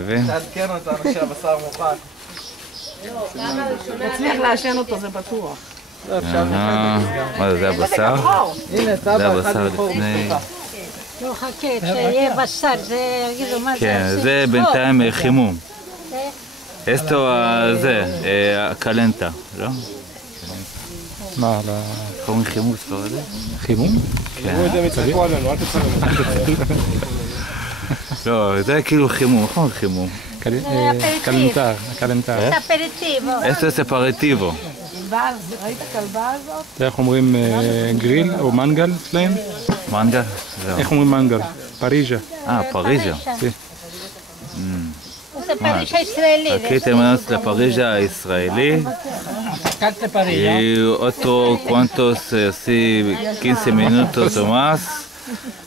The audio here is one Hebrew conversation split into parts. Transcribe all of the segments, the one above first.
מבין? תעדכן אותנו שהבשר מוכן. נצליח לעשן אותו, זה בטוח. לא, אפשר מה זה הבשר? הנה, זה סבא, אחד הבשר לבחור לפני... בשבילך. לא, חכה, כשיהיה בשר, זה יגידו מה זה. כן, זה בינתיים חימום. אסטו זה, הקלנטה, לא? מה, איך אומרים חימום ספרדי? חימום? כן. תראו את זה מצחקו עלינו, אל תצחקו. לא, זה כאילו חימום, איך אומרים חימום? קלנטר, הקלנטר. אפריטיבו. אסטו ספרטיבו. ראית הכלבה הזאת? איך אומרים גריל או מנגל אצלהם? מנגה? זהו. איך אומרים מנגל? פריז'ה. פריז'ה. זה פריז'ה ישראלי. Aquí tenemos la parrilla israelí y otro cuantos, así 15 minutos o más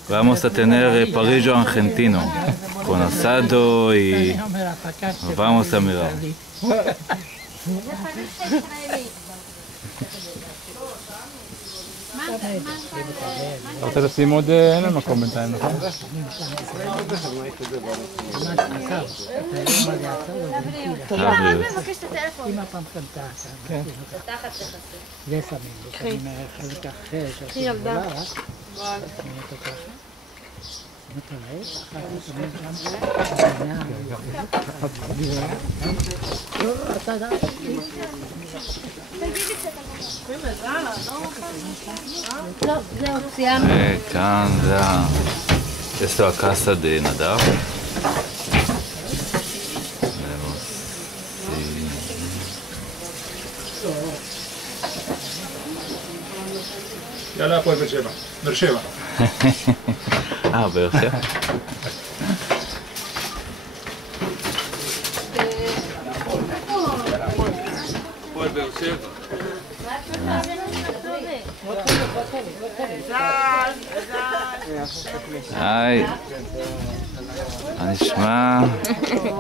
vamos a tener parrillo argentino con asado y vamos a mirar. אתה רוצה לשים עוד, אין לנו מקום בינתיים, נכון? מבקש את הטלפון. אמא פעם קנתה, זה שמים חלק אחר, קחי ילדה. אתה רואה? לא, זהו, סיימנו. כאן זה יש לו הקאסה די נדב. יאללה, הפועל באר שבע. באר שבע? הפועל באר שבע. היי, מה נשמע?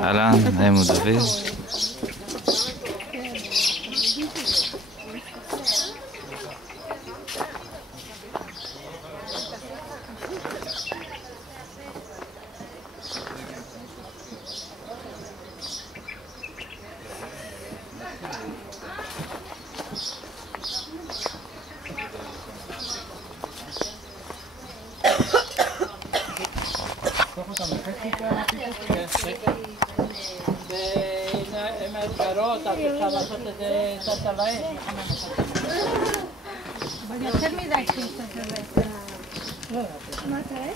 אהלן, נעים ודוד. עם האתגרות, אז אפשר לעשות את זה קצת על האש. אבל יותר מדי קצת על האש. מה אתה רואה?